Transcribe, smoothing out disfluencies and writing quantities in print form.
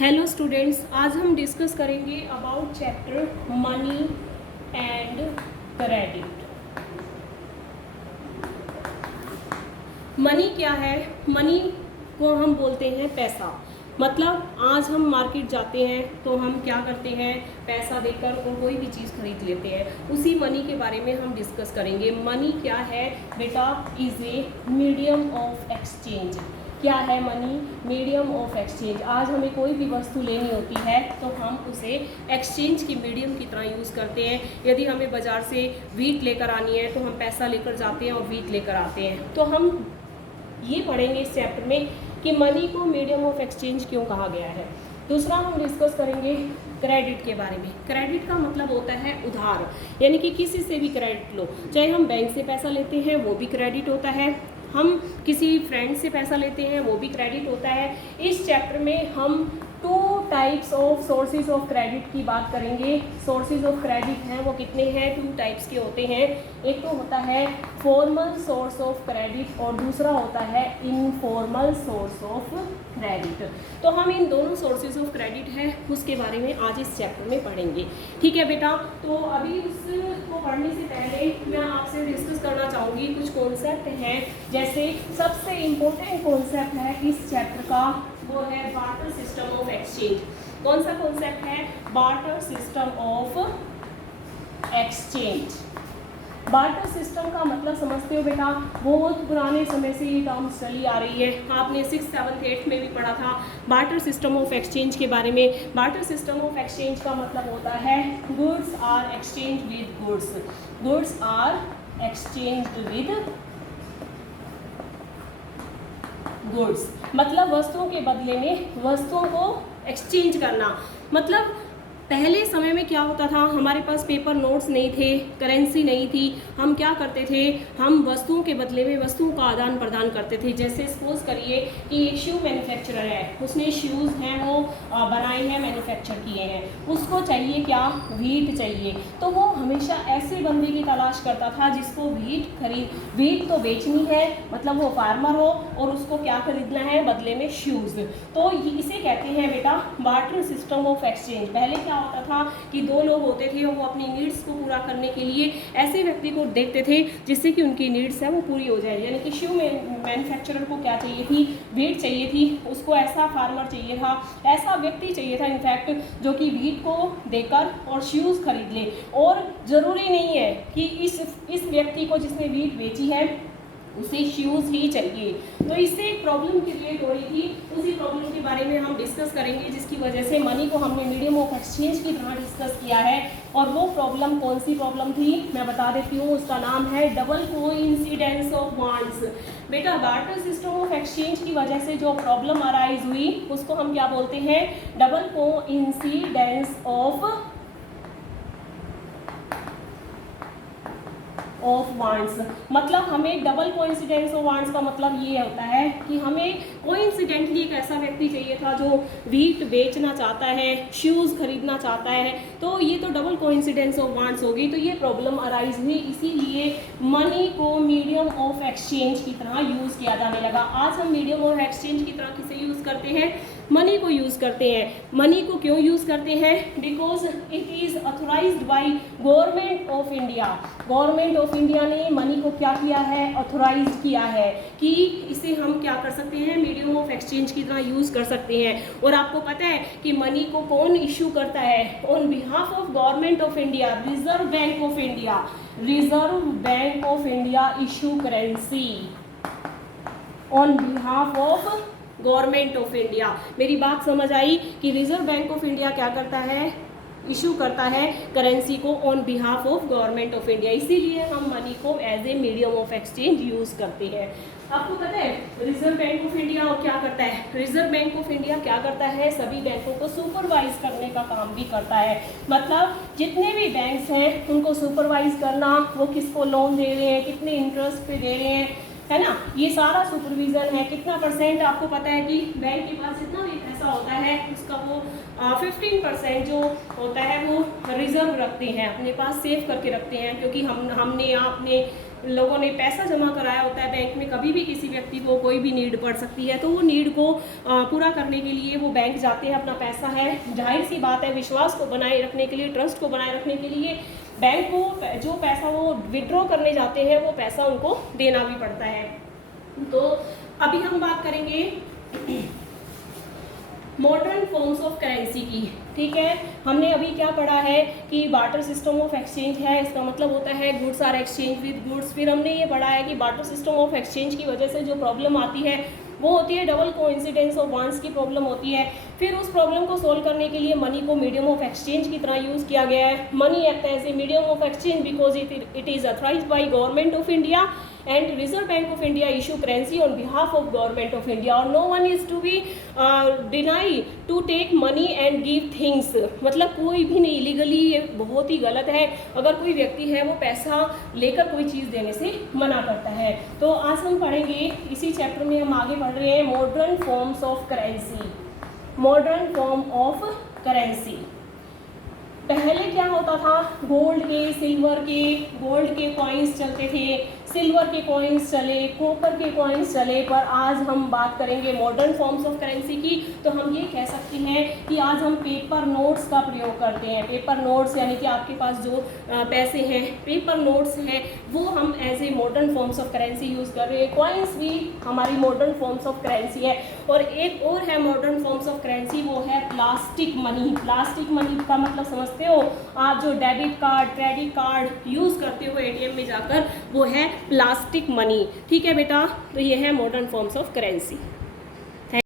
Hello students, आज हम discuss करेंगे about chapter money and credit. Money क्या है? मनी को हम बोलते हैं पैसा। मतलब आज हम मार्केट जाते हैं तो हम क्या करते हैं, पैसा देकर और कोई भी चीज़ खरीद लेते हैं। उसी मनी के बारे में हम डिस्कस करेंगे। मनी क्या है बेटा? Is a medium of exchange. क्या है मनी? Medium of exchange. आज हमें कोई भी वस्तु लेनी होती है तो हम उसे एक्सचेंज की मीडियम की तरह यूज़ करते हैं। यदि हमें बाज़ार से वीट लेकर आनी है तो हम पैसा लेकर जाते हैं और वीट लेकर आते हैं। तो हम ये पढ़ेंगे इस चैप्टर में कि मनी को मीडियम ऑफ एक्सचेंज क्यों कहा गया है। दूसरा हम डिस्कस करेंगे क्रेडिट के बारे में। क्रेडिट का मतलब होता है उधार, यानी कि किसी से भी क्रेडिट लो, चाहे हम बैंक से पैसा लेते हैं वो भी क्रेडिट होता है, हम किसी फ्रेंड से पैसा लेते हैं वो भी क्रेडिट होता है। इस चैप्टर में हम 2 types of sources of credit की बात करेंगे। सोर्सेज ऑफ क्रेडिट हैं वो कितने हैं? 2 टाइप्स के होते हैं। एक तो होता है फॉर्मल सोर्स ऑफ क्रेडिट और दूसरा होता है इनफॉर्मल सोर्स ऑफ क्रेडिट। तो हम इन दोनों सोर्सेज ऑफ क्रेडिट है उसके बारे में आज इस चैप्टर में पढ़ेंगे। ठीक है बेटा? तो अभी उसको पढ़ने से पहले मैं आपसे डिस्कस करना चाहूँगी कुछ कॉन्सेप्ट हैं। जैसे सबसे इम्पोर्टेंट कॉन्सेप्ट है इस चैप्टर का, वो है बार्टर सिस्टम ऑफ एक्सचेंज। कौन सा कॉन्सेप्ट है? Barter system of exchange. Barter system का मतलब समझते हो बेटा? बहुत पुराने समय से ये टर्म चली आ रही है। आपने 6th, 7th, 8th में भी पढ़ा था बार्टर सिस्टम ऑफ एक्सचेंज के बारे में। बार्टर सिस्टम ऑफ एक्सचेंज का मतलब होता है goods are exchange with goods. Goods are exchanged with goods, मतलब वस्तुओं के बदले में वस्तुओं को एक्सचेंज करना। मतलब पहले समय में क्या होता था, हमारे पास पेपर नोट्स नहीं थे, करेंसी नहीं थी, हम क्या करते थे, हम वस्तुओं के बदले में वस्तुओं का आदान प्रदान करते थे। जैसे सपोज करिए कि एक शू मैन्युफैक्चरर है, उसने शूज़ हैं वो बनाए हैं, मैन्युफैक्चर किए हैं, उसको चाहिए क्या? वीट चाहिए। तो वो हमेशा ऐसे बंदे की तलाश करता था जिसको वीट तो बेचनी है, मतलब वो फार्मर हो और उसको क्या खरीदना है बदले में? शूज़। तो इसे कहते हैं बेटा बार्टर सिस्टम ऑफ एक्सचेंज। पहले क्या होता था कि 2 लोग होते थे और वो अपनी नीड्स को पूरा करने के लिए ऐसे व्यक्ति को देखते थे जिससे कि उनकी नीड्स है वो पूरी हो जाए। यानी कि शू मैन्युफैक्चरर को क्या चाहिए थी? वीट चाहिए थी। उसको ऐसा फार्मर चाहिए था, ऐसा व्यक्ति चाहिए था इनफैक्ट जो कि वीट को देकर और शूज़ खरीद ले। और ज़रूरी नहीं है कि इस व्यक्ति को जिसने वीट बेची है उसे शूज़ ही चाहिए। तो इससे एक प्रॉब्लम क्रिएट हो रही थी, उसी प्रॉब्लम के बारे में हम डिस्कस करेंगे, जिसकी वजह से मनी को हमने मीडियम ऑफ एक्सचेंज की तरह डिस्कस किया है। और वो प्रॉब्लम कौन सी प्रॉब्लम थी मैं बता देती हूँ। उसका नाम है डबल कोइंसिडेंस ऑफ वांट्स। बेटा बार्टर सिस्टम ऑफ एक्सचेंज की वजह से जो प्रॉब्लम अराइज हुई उसको हम क्या बोलते हैं? Double coincidence of wants. मतलब हमें डबल कोइंसिडेंस ऑफ वांट्स का मतलब ये होता है कि हमें कोइंसिडेंटली एक ऐसा व्यक्ति चाहिए था जो वीट बेचना चाहता है, शूज़ खरीदना चाहता है। तो ये तो डबल कोइंसिडेंस ऑफ वांट्स होगी। तो ये प्रॉब्लम अराइज हुई, इसीलिए मनी को मीडियम ऑफ एक्सचेंज की तरह यूज़ किया जाने लगा। आज हम मीडियम ऑफ एक्सचेंज की तरह किसे यूज़ करते हैं? मनी को यूज़ करते हैं। मनी को क्यों यूज़ करते हैं? Because it is authorised by government of India. Government of India ने मनी को क्या किया है? ऑथोराइज किया है कि इसे हम क्या कर सकते हैं? मीडियम ऑफ एक्सचेंज की तरह यूज़ कर सकते हैं। और आपको पता है कि मनी को कौन इशू करता है? On behalf of government of India, reserve bank of India. Reserve bank of India issue currency on behalf of government of India. मेरी बात समझ आई कि रिजर्व बैंक ऑफ इंडिया क्या करता है? इशू करता है करेंसी को on behalf of government of India. इसीलिए हम मनी को as a medium of exchange use करते हैं। आपको पता है रिजर्व बैंक ऑफ इंडिया और क्या करता है? रिजर्व बैंक ऑफ इंडिया क्या करता है? सभी बैंकों को सुपरवाइज करने का काम भी करता है। मतलब जितने भी बैंक्स हैं उनको सुपरवाइज करना, वो किसको लोन दे रहे हैं, कितने इंटरेस्ट पे दे रहे हैं, है ना, ये सारा सुपरविजन है। कितना परसेंट आपको पता है कि बैंक के पास जितना भी पैसा होता है है उसका वो 15% जो होता है वो रिजर्व रखते हैं, अपने पास सेव करके रखते हैं, क्योंकि हमने आपने लोगों ने पैसा जमा कराया होता है बैंक में। कभी भी किसी व्यक्ति को कोई भी नीड पड़ सकती है, तो वो नीड को पूरा करने के लिए वो बैंक जाते हैं, अपना पैसा है, जाहिर सी बात है विश्वास को बनाए रखने के लिए, ट्रस्ट को बनाए रखने के लिए बैंक को जो पैसा वो विड्रॉ करने जाते हैं वो पैसा उनको देना भी पड़ता है। तो अभी हम बात करेंगे मॉडर्न फॉर्म्स ऑफ करेंसी की। ठीक है, हमने अभी क्या पढ़ा है कि बार्टर सिस्टम ऑफ एक्सचेंज है, इसका मतलब होता है goods are exchange with goods. फिर हमने ये पढ़ा है कि बार्टर सिस्टम ऑफ एक्सचेंज की वजह से जो प्रॉब्लम आती है वो होती है डबल कोइंसिडेंस ऑफ बॉन्ड्स की प्रॉब्लम होती है। फिर उस प्रॉब्लम को सोल्व करने के लिए मनी को मीडियम ऑफ एक्सचेंज की तरह यूज़ किया गया है। Money act as a medium of exchange because it is authorised by government of India and Reserve Bank of India issue currency on behalf of government of India, और no one is to be deny to take money and give things। मतलब कोई भी नहीं, legally ये बहुत ही गलत है अगर कोई व्यक्ति है वो पैसा लेकर कोई चीज़ देने से मना करता है। तो आज हम पढ़ेंगे इसी चैप्टर में, हम आगे पढ़ रहे हैं modern forms of currency. Modern form of currency, पहले क्या होता था, गोल्ड के, सिल्वर के, गोल्ड के कॉइन्स चलते थे, सिल्वर के कॉइन्स चले, कॉपर के कॉइन्स चले, पर आज हम बात करेंगे मॉडर्न फॉर्म्स ऑफ करेंसी की। तो हम ये कह सकते हैं कि आज हम पेपर नोट्स का प्रयोग करते हैं। पेपर नोट्स यानी कि आपके पास जो पैसे हैं, पेपर नोट्स हैं, वो हम as a modern forms of currency use कर रहे हैं। कॉइन्स भी हमारी मॉडर्न फॉर्म्स ऑफ करेंसी है। और एक और है मॉडर्न फॉर्म्स ऑफ करेंसी, वो है प्लास्टिक मनी। प्लास्टिक मनी का मतलब समझते हो आप, जो debit card, credit card use करते हो ATM में जाकर, वो है प्लास्टिक मनी। ठीक है बेटा, तो ये है मॉडर्न फॉर्म्स ऑफ करेंसी।